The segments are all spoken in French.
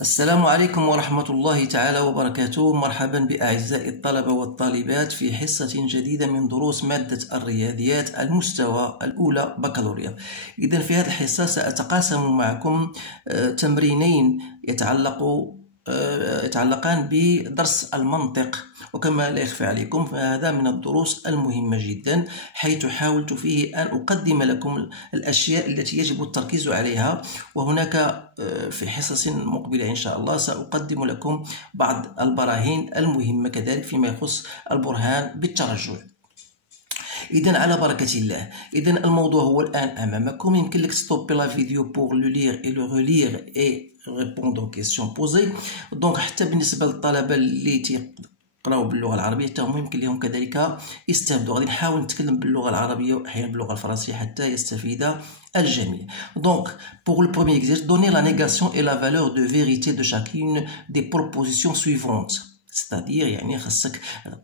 السلام عليكم ورحمة الله تعالى وبركاته. مرحبا بأعزائي الطلبة والطالبات في حصة جديدة من دروس مادة الرياضيات المستوى الأولى بكالوريا. إذا في هذه الحصة سأتقاسم معكم تمرينين يتعلقان بدرس المنطق، وكما لا يخفى عليكم فهذا من الدروس المهمة جدا، حيث حاولت فيه أن أقدم لكم الأشياء التي يجب التركيز عليها، وهناك في حصص مقبلة إن شاء الله سأقدم لكم بعض البراهين المهمة كذلك فيما يخص البرهان بالترجع. إذن على بركة الله. إذن الموضوع هو الآن أمامكم، يمكن لك ستوبي لا فيديو pour le lire et le relire et répondre aux questions posées. دونك حتى بالنسبة للطلبة اللي تيقراو باللغة العربية حتى هم يمكن لهم كذلك يستافدوا. غادي نحاول نتكلم باللغة العربية وأحيانا باللغة الفرنسية حتى يستفيد الجميع. Donc pour le premier exercice, donner la négation et la valeur de vérité de chacune des propositions suivantes. c'est-à-dire يعني خاصك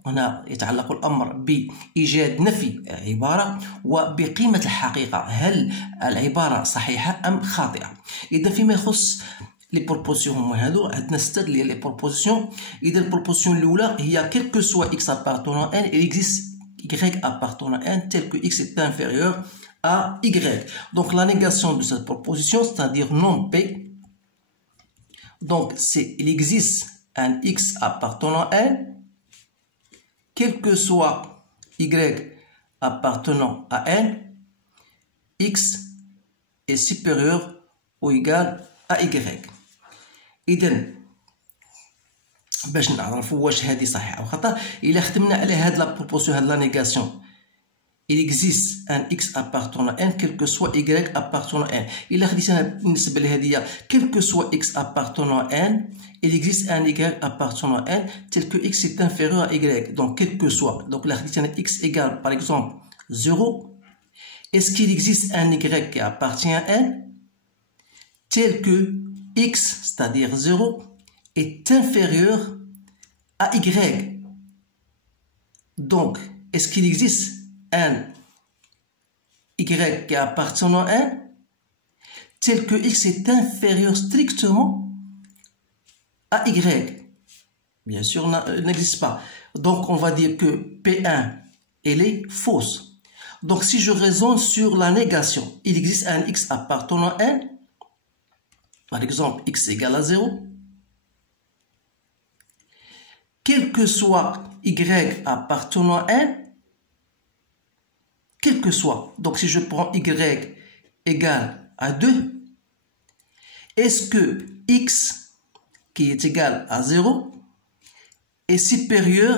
هنا يتعلق الأمر بإيجاد نفي عبارة وبقيمة الحقيقة، هل العبارة صحيحة أم خاطئة. إذا فيما يخص لي بروبوزيسيون هما هادو، عندنا ستة ديال لي بروبوزيسيون. إذا البروبوزيسيون الأولى هي quel que soit x appartenant à n, il existe y appartenant à n tel que x est inférieur à y. Donc la négation de cette proposition, c'est-à-dire non p, donc c'est il existe un x appartenant à n, quel que soit y appartenant à n, x est supérieur ou égal à y. إذن باش نعرفوا واش هذه صحيحة أو خطأ، إلا خدمنا على هاد لا بروبوسيون، هاد لا نيغاسيون il existe un x appartenant à n quel que soit y appartenant à n. إلا خديتها بالنسبة لهذه quel que soit x appartenant à n, il existe un y appartenant à n tel que x est inférieur à y. Donc quel que soit, donc là خديتها x égale par exemple 0, est-ce qu'il existe un y qui appartient à n tel que x, c'est-à-dire 0, est inférieur à y. Donc est-ce qu'il existe un y qui appartient à n tel que x est inférieur strictement à y. Bien sûr, n'existe pas. Donc on va dire que P1 elle est fausse. Donc si je raisonne sur la négation, il existe un x appartenant à n, par exemple x égale à 0, quel que soit y appartenant à n, quel que soit. Donc si je prends y égale à 2, est-ce que x qui est égal à 0 est supérieur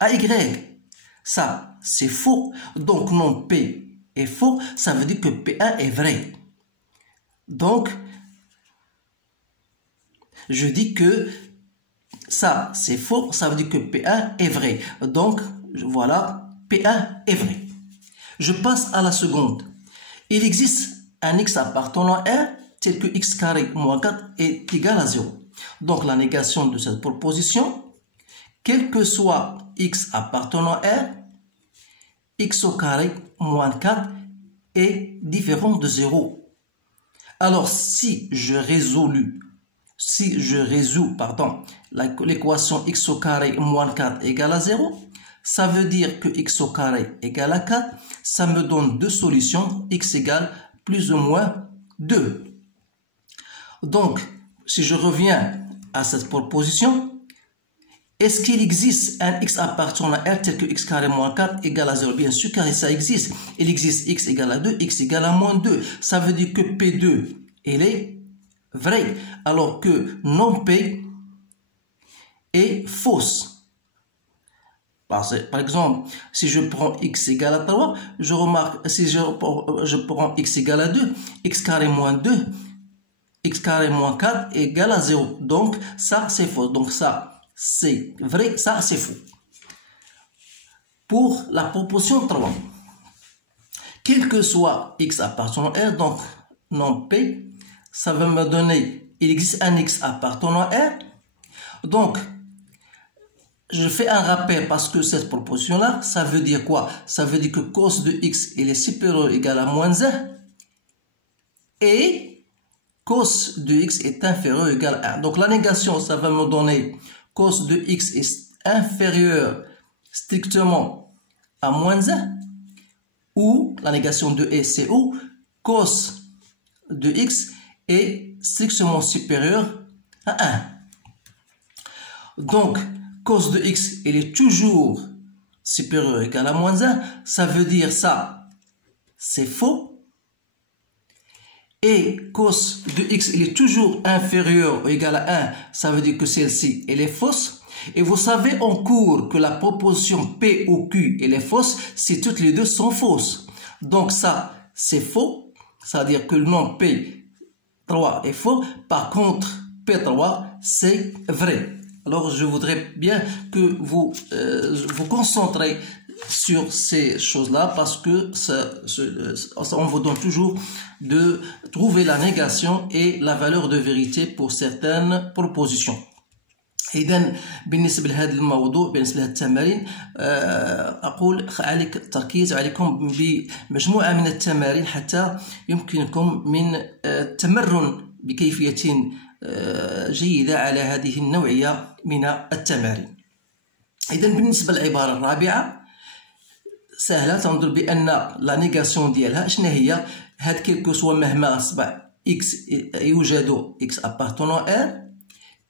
à y? Ça, c'est faux. Donc non, P est faux, ça veut dire que P1 est vrai. Donc, je dis que ça, c'est faux, ça veut dire que P1 est vrai. Donc, voilà, P1 est vrai. Je passe à la seconde. Il existe un x appartenant à r tel que x carré moins 4 est égal à 0. Donc la négation de cette proposition, quel que soit x appartenant à r, x au carré moins 4 est différent de 0. Alors si je résous l'équation x au carré moins 4 égale à 0, ça veut dire que x au carré égale à 4, ça me donne deux solutions, x égale plus ou moins 2. Donc, si je reviens à cette proposition, est-ce qu'il existe un x appartenant à r tel que x carré moins 4 égale à 0? Bien sûr, car ça existe. Il existe x égale à 2, x égale à moins 2. Ça veut dire que P2, elle est vraie, alors que non P est fausse. Par exemple, si je prends x égale à 3, je remarque, si je prends x égale à 2, x carré moins 2, x carré moins 4 égale à 0. Donc, ça, c'est faux. Donc, ça, c'est vrai, ça, c'est faux. Pour la proposition 3, quel que soit x appartenant à R, donc non P, ça va me donner, il existe un x appartenant à R. Donc, je fais un rappel parce que cette proposition-là, ça veut dire quoi? Ça veut dire que cos de x il est supérieur ou égal à moins 1 et cos de x est inférieur ou égal à 1. Donc la négation, ça va me donner cos de x est inférieur strictement à moins 1, ou la négation de e, c'est où cos de x est strictement supérieur à 1. Donc, cos de x, il est toujours supérieur ou égal à moins 1. Ça veut dire ça, c'est faux. Et cos de x, il est toujours inférieur ou égal à 1. Ça veut dire que celle-ci, elle est fausse. Et vous savez en cours que la proposition P ou Q, elle est fausse si toutes les deux sont fausses. Donc ça, c'est faux. Ça veut dire que le nom P3 est faux. Par contre, P3, c'est vrai. Alors, je voudrais bien que vous vous concentrez sur ces choses-là parce que on vous donne toujours de trouver la négation et la valeur de vérité pour certaines propositions. إذن بالنسبة لهذا الموضوع بالنسبة لهذه التمارين أقول عليك التركيز عليكم بمجموعة من التمارين حتى يمكنكم من التمرن بكيفية جيدة على هذه النوعية من التمارين. إذن بالنسبة للعبارة الرابعة سهلة، تنظر بأن لا نيغاسيون ديالها شنو هي؟ هاد كيلكو سوا مهما أصبح إكس يوجد إكس أبارتونون إر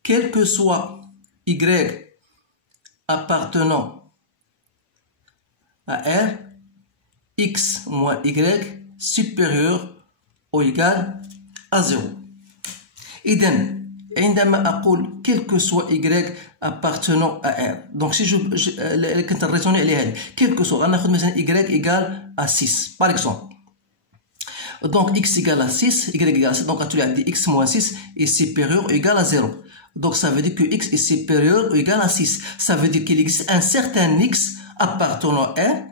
كيلكو سوا Y appartenant à R, X moins Y supérieur ou égal à 0. إذن عندما أقول quel que soit Y appartenant à R, donc si je كنت نريزوني على هذه quel que soit غناخد مثلا Y égale à 6 par exemple. Donc x égale à 6, y égale à 6, donc tu as dit x moins 6 est supérieur ou égal à 0. Donc ça veut dire que x est supérieur ou égal à 6. Ça veut dire qu'il existe un certain x appartenant à R,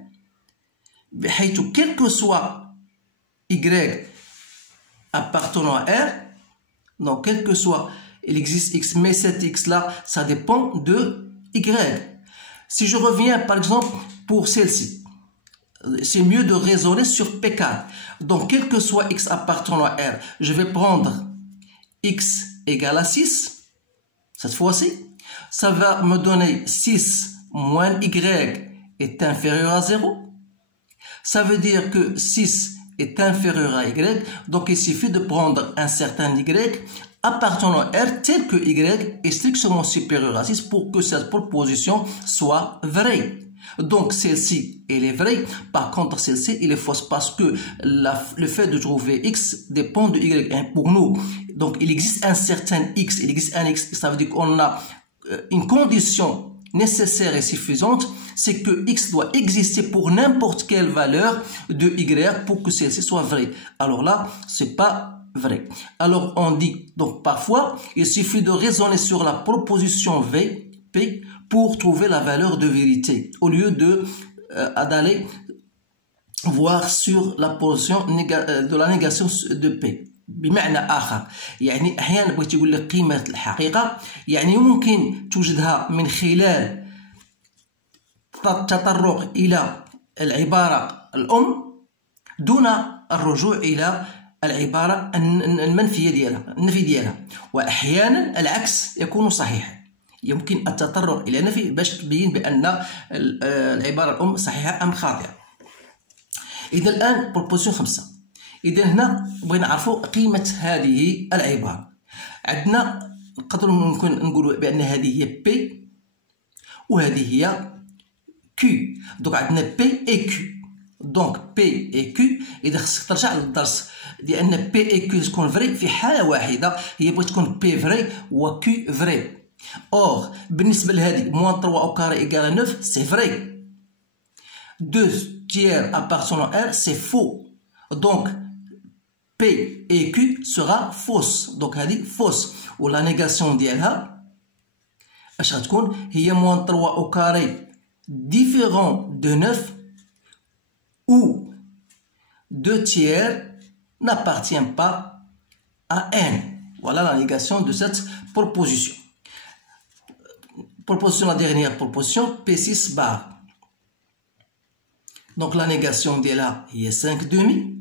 بحيث quel que soit y appartenant à R, donc quel que soit il existe x, mais cet x là, ça dépend de y. Si je reviens par exemple pour celle-ci, c'est mieux de raisonner sur P4. Donc, quel que soit x appartenant à R, je vais prendre x égale à 6. Cette fois-ci, ça va me donner 6 moins y est inférieur à 0. Ça veut dire que 6 est inférieur à y. Donc, il suffit de prendre un certain y appartenant à R tel que y est strictement supérieur à 6 pour que cette proposition soit vraie. Donc celle-ci, elle est vraie. Par contre, celle-ci, elle est fausse parce que le fait de trouver x dépend de y pour nous. Donc il existe un certain x, il existe un x. Ça veut dire qu'on a une condition nécessaire et suffisante, c'est que x doit exister pour n'importe quelle valeur de y pour que celle-ci soit vraie. Alors là, c'est pas vrai. Alors on dit, donc parfois, il suffit de raisonner sur la proposition V, P, pour trouver la valeur de vérité, au lieu d'aller voir sur la position de la négation de P. بمعنى آخر يعني أحيانا بغيت يقول لك قيمة الحقيقة يعني ممكن توجدها من خلال التطرق إلى العبارة الأم دون الرجوع إلى العبارة المنفية ديالها النفي ديالها، وأحيانا العكس يكون صحيحا. يمكن التطرق إلى نفي باش تبين بأن العبارة الأم صحيحة أم خاطئة. إذا الآن بروبوزيسيون 5. إذا هنا بغينا نعرفوا قيمة هذه العبارة. عندنا نقدروا ممكن نقولوا بأن هذه هي بي وهذه هي كي. دونك عندنا بي اي كي. دونك بي اي كي إذا خصك ترجع للدرس لأن بي اي كي تكون فري في حالة واحدة، هي بغيت تكون بي فري وكي فري. Or, بالنسبة لهذه moins 3 au carré égale à 9, c'est vrai. 2 tiers appartenant à R, c'est faux. Donc, P et Q sera fausse. Donc, هذه fausse. Ou la négation ديالها اش غتكون؟ هي moins 3 au carré différent de 9 où 2 tiers n'appartient pas à N. Voilà la négation de cette proposition. Proposition, la dernière proposition, P6 bar. Donc la négation de là, il y a 5 demi.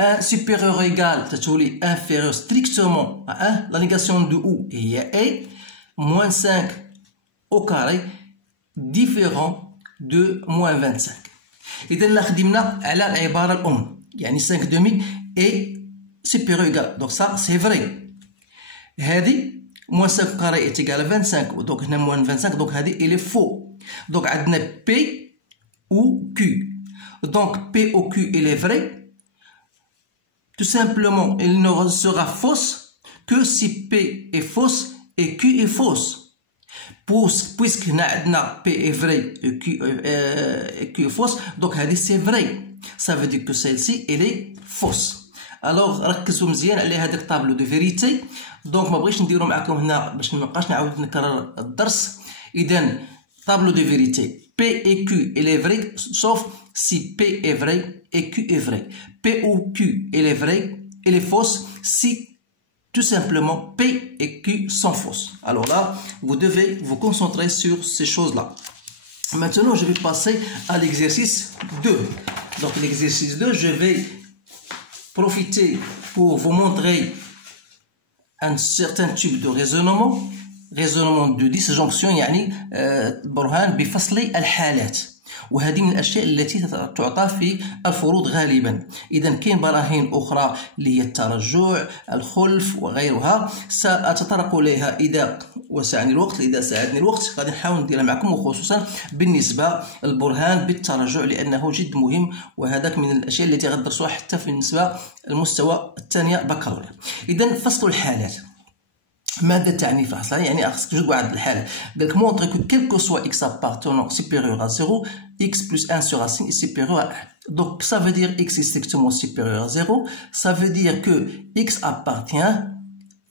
1 supérieur égal تتولي inférieur strictement à 1 la négation de ou هي a moins 5 au carré différent de moins 25. إذا لا خدمنا على العبارة الأم يعني 5 demi est supérieur égal donc ça c'est vrai. هذه moins 5 au carré est égal à 25 donc هنا moins 25 donc هذه il est faux. donc عندنا P ou Q. donc P ou Q il est vrai. Tout simplement, il ne sera fausse que si P est fausse et Q est fausse. Puisque P est vrai et Q est fausse, donc c'est vrai. Ça veut dire que celle-ci, elle est fausse. Alors, ركزوا مزيان على هذا الطابلو دو فيريتي. دونك ما بغيتش نديرو معكم هنا باش ما نبقاش نعاود نكرر الدرس. إذا طابلو دو فيريتي P et Q, il est vrai, sauf si P est vrai et Q est vrai. P ou Q, il est vrai, il est fausse si tout simplement P et Q sont fausses. Alors là, vous devez vous concentrer sur ces choses-là. Maintenant, je vais passer à l'exercice 2. Donc l'exercice 2, je vais profiter pour vous montrer un certain type de raisonnement. raisonnement de disjonction يعني برهان بفصل الحالات وهذه من الأشياء التي تعطى في الفروض غالبا. إذا كاين براهين أخرى اللي هي الترجع الخلف وغيرها سأتطرق إليها إذا وسعني الوقت. إذا ساعدني الوقت غادي نحاول نديرها معكم وخصوصا بالنسبة البرهان بالترجع لأنه جد مهم وهذاك من الأشياء التي غندرسوها حتى في بالنسبة المستوى الثانية بكالوريا. إذا فصل الحالات ماذا تعني فحصها؟ يعني خصك تجد واحد الحالة قالك montrer que quel que soit x appartenant supérieur à 0 x plus 1 sur racine est supérieur à 1. Donc ça veut dire x est strictement supérieur à 0, ça veut dire que x appartient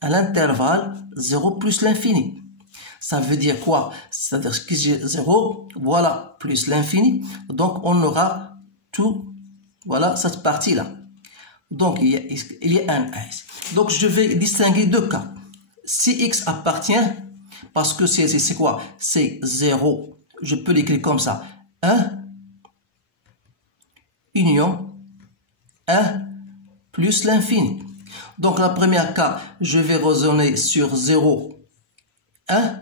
à l'intervalle 0 plus l'infini. Ça veut dire quoi? C'est-à-dire que j'ai 0, voilà, plus l'infini, donc on aura tout, voilà, cette partie-là. Donc il y a un S. Donc je vais distinguer deux cas. Si x appartient, parce que c'est quoi? C'est 0. Je peux l'écrire comme ça. 1 union 1 plus l'infini. Donc, la première cas, je vais raisonner sur 0, 1.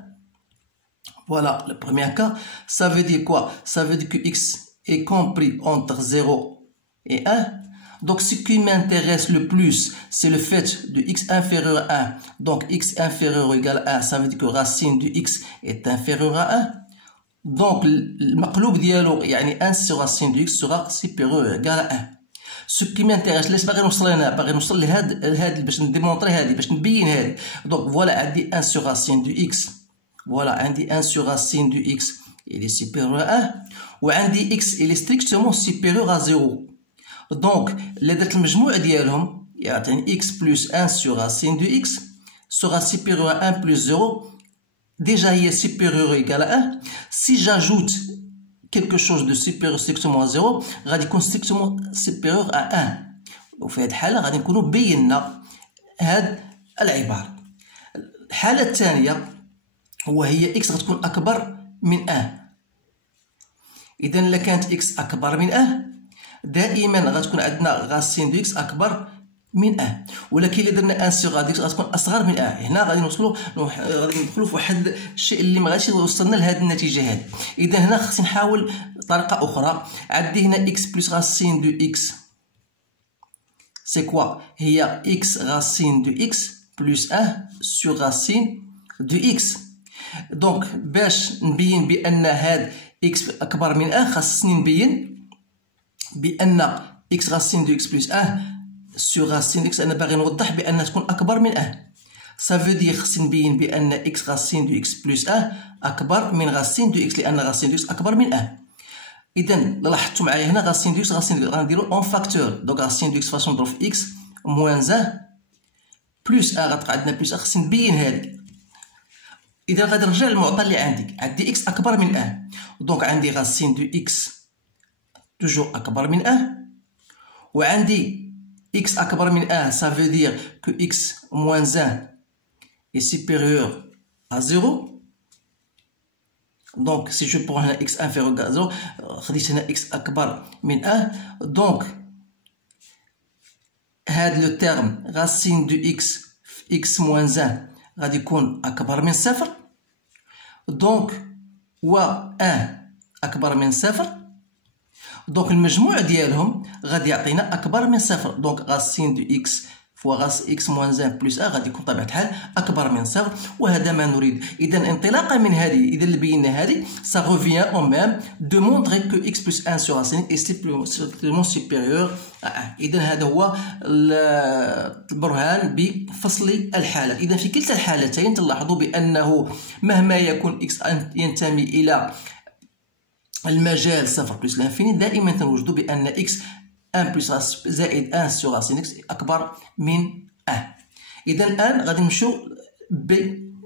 Voilà, le premier cas. Ça veut dire quoi? Ça veut dire que x est compris entre 0 et 1. Donc, ce qui m'intéresse le plus, c'est le fait de x inférieur à 1. Donc, x inférieur ou égal à 1, ça veut dire que racine de x est inférieure à 1. Donc, le maqloub dialo, yani 1 sur racine de x sera supérieur ou égal à 1. Ce qui m'intéresse, laisse باغي نوصل هنا باغي نوصل لهاد باش نديمونطري هادي باش نبين هادي. Donc, voilà, عندي 1 sur racine de x. Voilà, عندي 1 sur racine de x, il est supérieur à 1. وعندي x, il est strictement supérieur à 0. Donc, les درت المجموع ديالهم يعطيني x plus 1 sur racine de x sera supérieur à 1 plus 0. Déjà, il est supérieur ou égal à 1. Si j'ajoute quelque chose de supérieur strictement à 0, غادي يكون strictement supérieur à 1. وفي هذه الحالة غادي نكونوا بينا هاد العبارة. الحالة الثانية وهي x غتكون أكبر من 1. إذا إلا كانت x أكبر من 1 دائما غتكون عندنا غاسين دو اكس اكبر من 1. ولكن الا درنا 1 سيغ غادي غتكون اصغر من 1. هنا غادي نوصلوا غادي ندخلوا في واحد الشيء اللي ما غاديش يوصلنا لهذه النتيجه هذه. اذا هنا خصني نحاول طريقه اخرى. عندي هنا اكس بلس غاسين دو اكس سي كوا هي اكس غاسين دو اكس بلس 1 سور غاسين دو اكس. دونك باش نبين بان هاد اكس اكبر من 1 خاصني نبين بأن x racine de x plus 1 sur racine de x أنا باغي نوضح بأنها تكون أكبر من 1. Ça veut dire خصني نبين بأن x racine de x plus 1 أكبر من racine de x لأن racine de x أكبر من 1. إذا لاحظتوا معايا هنا racine de x غنديرو en facteur. Donc racine de x فاش نضرب في x moins 1 plus 1 غتبقى عندنا plus 1 خصني نبين هادي. إذا غادي نرجع للمعطى اللي عندي x أكبر من 1. دونك عندي racine de x toujours أكبر من 1 وعندي x أكبر من 1 ça veut dire que x moins 1 est supérieur à 0. donc si je prends هنا x inférieur à 0 خديت هنا x أكبر من 1 donc هاد لو تيرم غاسين دو إكس في إكس موان 1 غادي يكون أكبر من صفر، دونك و أن أكبر من صفر، دونك المجموع ديالهم غادي يعطينا أكبر من صفر، دونك غاسين دو إكس فوا غاس إكس موان 1 بلس أ غادي يكون بطبيعة الحال أكبر من صفر، وهذا ما نريد. إذا انطلاقا من هذه، إذا اللي بينا هذه سا غوفيان أو ميم دو مونطري كو إكس بلس أن سوغ راسين إي سيبليمون سوبيريور أ أن. إذا هذا هو البرهان بفصل الحالة. إذا في كلتا الحالتين تلاحظوا بأنه مهما يكون إكس ينتمي إلى المجال صفر بلس لانفيني، دائما تنوجدوا بأن إكس ان بلس زائد ان سوغ راسين إكس أكبر من ان. إذا الآن غادي نمشيو ب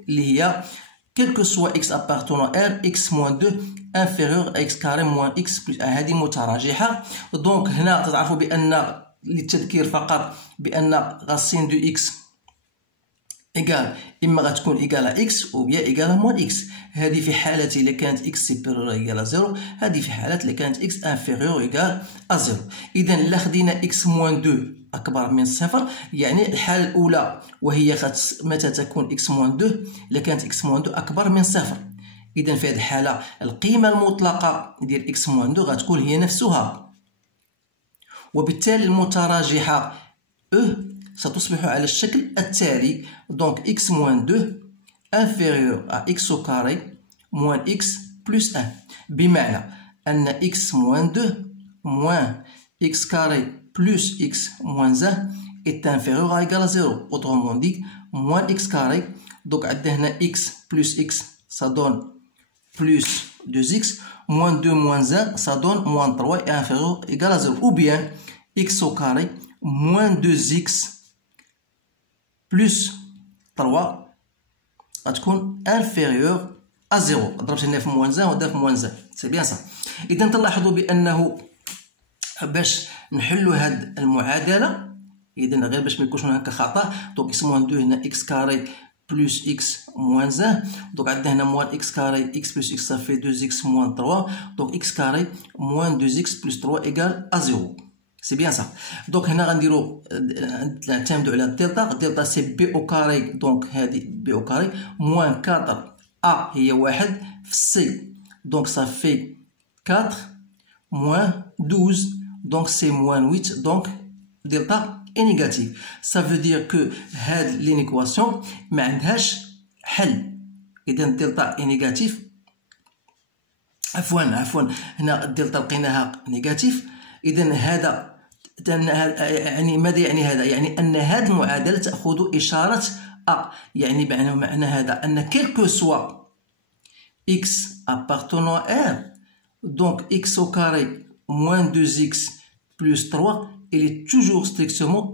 اللي هي كيلكو سوا إكس أبارتونون ار إكس موان 2 انفيريور إكس كاري موان إكس بلس ان، هذه متراجحة. دونك هنا تعرفوا بأن للتذكير فقط بأن غاسين دو إكس إيكال إما غتكون إيكال إكس أو بيا إيكال موان إكس. هذه في حالة إلا كانت إكس سيبيريور إيكال زيرو، هذه في حالة إلا كانت إكس انفيريور إيكال زيرو. إذا إلا خدينا إكس موان 2 أكبر من صفر، يعني الحالة الأولى وهي متى تكون إكس موان 2 إلا كانت إكس موان 2 أكبر من صفر. إذا في هذه الحالة القيمة المطلقة ديال إكس موان 2 غتكون هي نفسها، وبالتالي المتراجحة أو ستصبح على الشكل التالي. دونك إكس موان 2 انفيريور à إكس au carré موان إكس بلس 1، بمعنى أن إكس موان 2 موان إكس كاري بلس إكس موان 1 est inférieur à égal à 0. Autrement dit, moins x carré. Donc, عندنا x plus x, ça donne plus 2x. Moins 2 moins 1, ça donne moins 3 et inférieur égal à 0. Ou bien, x au carré moins 2x plus 3 غتكون inférieur à 0. ضربت هنا في موان 1 ودار في موان 1. سي بيان صا. إذا تلاحظوا بأنه باش نحلوا هاد المعادلة، إذا غير باش ما يكونش هكا خطأ، دونك إكس موان 2 هنا إكس كاري بلس إكس موان 1، دونك عندنا هنا موان إكس كاري إكس بلس إكس صافي 2 إكس موان 3، دونك إكس كاري موان 2 إكس بلس 3 إيكال أ 0. سي بيان صا. دونك هنا غنديرو نعتمدو على الدلتا. الدلتا سي بي أو كاري، دونك هادي بي أو كاري موان 4 أ هي 1 في سي، دونك صافي 4 موان 12، donc c'est moins 8, donc delta est négatif. Ça veut dire que l'équation ما عندهاش حل. إذا delta est négatif. عفوا هنا الدلتا لقيناها نيجاتيف. إذا هذا يعني ماذا يعني هذا؟ يعني أن هذه المعادلة تأخذ إشارة أ، يعني معنى هذا أن كيلكو سوا x appartenant à R، donc x au carré moins 2x plus 3, il est toujours strictement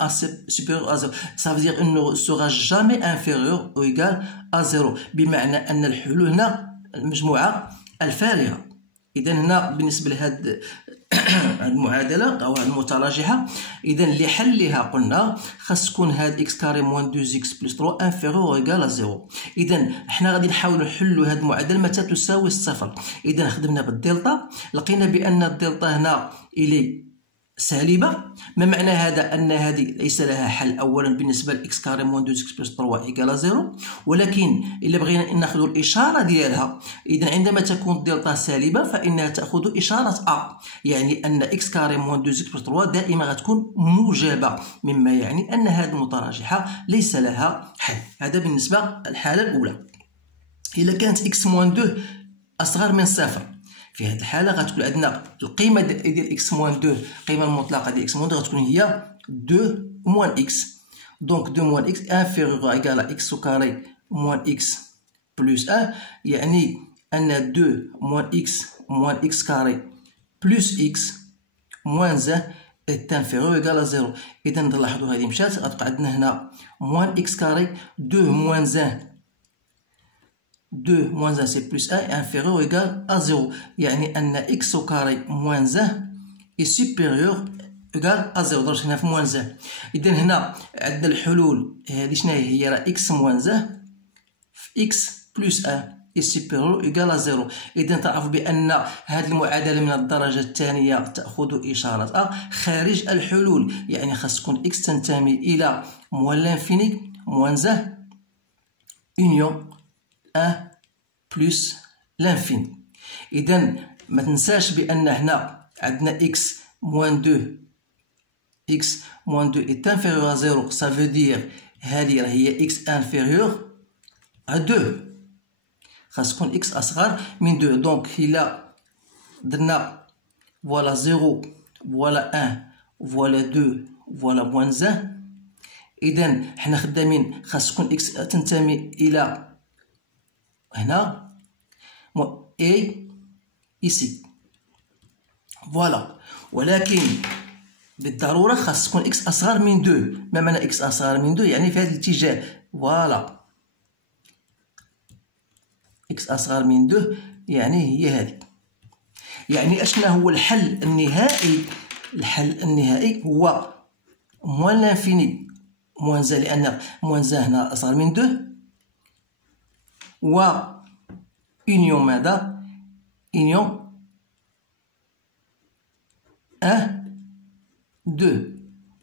supérieur à 0. Ça veut dire qu'il ne sera jamais inférieur ou égal à 0. بمعنى أن الحلول هنا المجموعة الفارغة. إذا هنا بالنسبة لهذه المعادلة أو المتراجحة، إذا لحلها قلنا خاص تكون هاد إكس كاري موان 2 إكس بلس 3 انفيريور أو إيكال à 0. إذا حنا غادي نحاولو نحلو هاد المعادلة متى تساوي الصفر. إذا خدمنا بالدلتا، لقينا بأن الدلتا هنا إلي سالبة. ما معنى هذا؟ أن هذه ليس لها حل أولا بالنسبة لإكس كاري موان 2 إكس بلس 3 إيكال 0، ولكن إلا بغينا ناخذ الإشارة ديالها، إذا عندما تكون الدلتا سالبة فإنها تأخذ إشارة أ، يعني أن إكس كاري موان 2 إكس بلس 3 دائما غتكون موجبة، مما يعني أن هذه المتراجحة ليس لها حل. هذا بالنسبة للحالة الأولى. إلا كانت إكس موان 2 أصغر من صفر، في هذه الحالة غتكون عندنا القيمة ديال إكس موان 2، القيمة المطلقة ديال إكس موان 2 غتكون هي 2 موان إكس، دونك 2 موان إكس انفيريور إيكال إكس أو كاري موان إكس بلس 1، يعني أن 2 موان إكس كاري بلس إكس موان 1 est inférieur égal à 0. إذا نلاحظوا هذه مشات، غتبقى عندنا هنا موان إكس كاري 2 موان 2 moins 1 c'est plus 1 inférieur ou égal à 0. يعني أن x au carré moins 1 est supérieur égal à 0. درجة هنا في moins 1. إذا هنا عندنا الحلول هذه شناهي؟ هي راه x moins 1 في x plus 1. est supérieur ou égal à 0. إذا تعرف بأن هذه المعادلة من الدرجة الثانية تأخذ إشارة A خارج الحلول، يعني خاص تكون x تنتمي إلى موان لانفيني موان زه union 1 بلس لانفيني. إذا ما تنساش بأن هنا عندنا x موان 2 x moins 2 est inférieur à 0, ça veut dire هذه هي x inférieur à 2 خاص تكون x أصغر من 2. دونك إلا درنا فوالا 0 فوالا 1 فوالا 2 فوالا موان 1، إذا حنا خدامين خاص تكون x تنتمي إلى هنا A ici فوالا. ولكن بالضرورة خاص تكون x أصغر من 2. ما معنى x أصغر من 2؟ يعني في هذا الاتجاه فوالا x أصغر من 2 يعني هي هذه. يعني أشنا هو الحل النهائي؟ الحل النهائي هو موان لانفيني موان زا، لأن موان زا هنا أصغر من 2 و union ماذا؟ union 1 2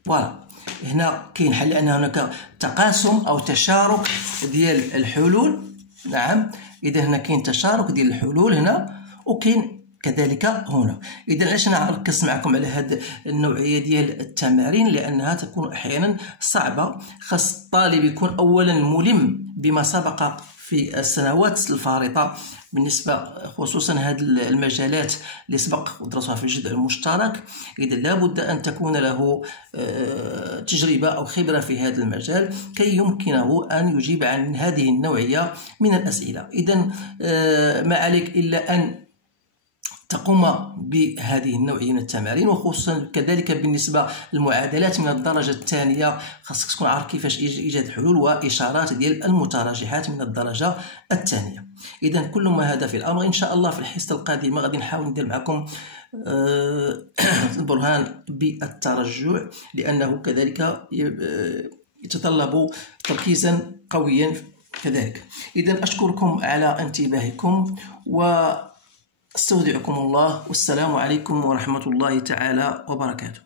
فوالا. هنا كاين حل لأن هناك تقاسم أو تشارك ديال الحلول. نعم، إذا هنا كاين تشارك ديال الحلول هنا وكاين كذلك هنا. إذا علاش أنا ركزت معكم على هذه النوعية ديال التمارين؟ لأنها تكون أحيانا صعبة، خاص الطالب يكون أولا ملم بما سبق في السنوات الفارطة بالنسبة خصوصا هذه المجالات اللي سبق ودرسوها في الجذع المشترك. إذا لابد أن تكون له تجربة أو خبرة في هذا المجال كي يمكنه أن يجيب عن هذه النوعية من الأسئلة. إذا ما عليك إلا أن تقوم بهذه النوعية من التمارين، وخصوصا كذلك بالنسبة للمعادلات من الدرجة الثانية خاصك تكون عارف كيفاش إيجاد الحلول وإشارات ديال المتراجحات من الدرجة الثانية. إذا كل ما هذا في الأمر إن شاء الله في الحصة القادمة غادي نحاول ندير معكم البرهان بالترجع، لأنه كذلك يتطلب تركيزا قويا كذلك. إذا أشكركم على انتباهكم و استودعكم الله، والسلام عليكم ورحمة الله تعالى وبركاته.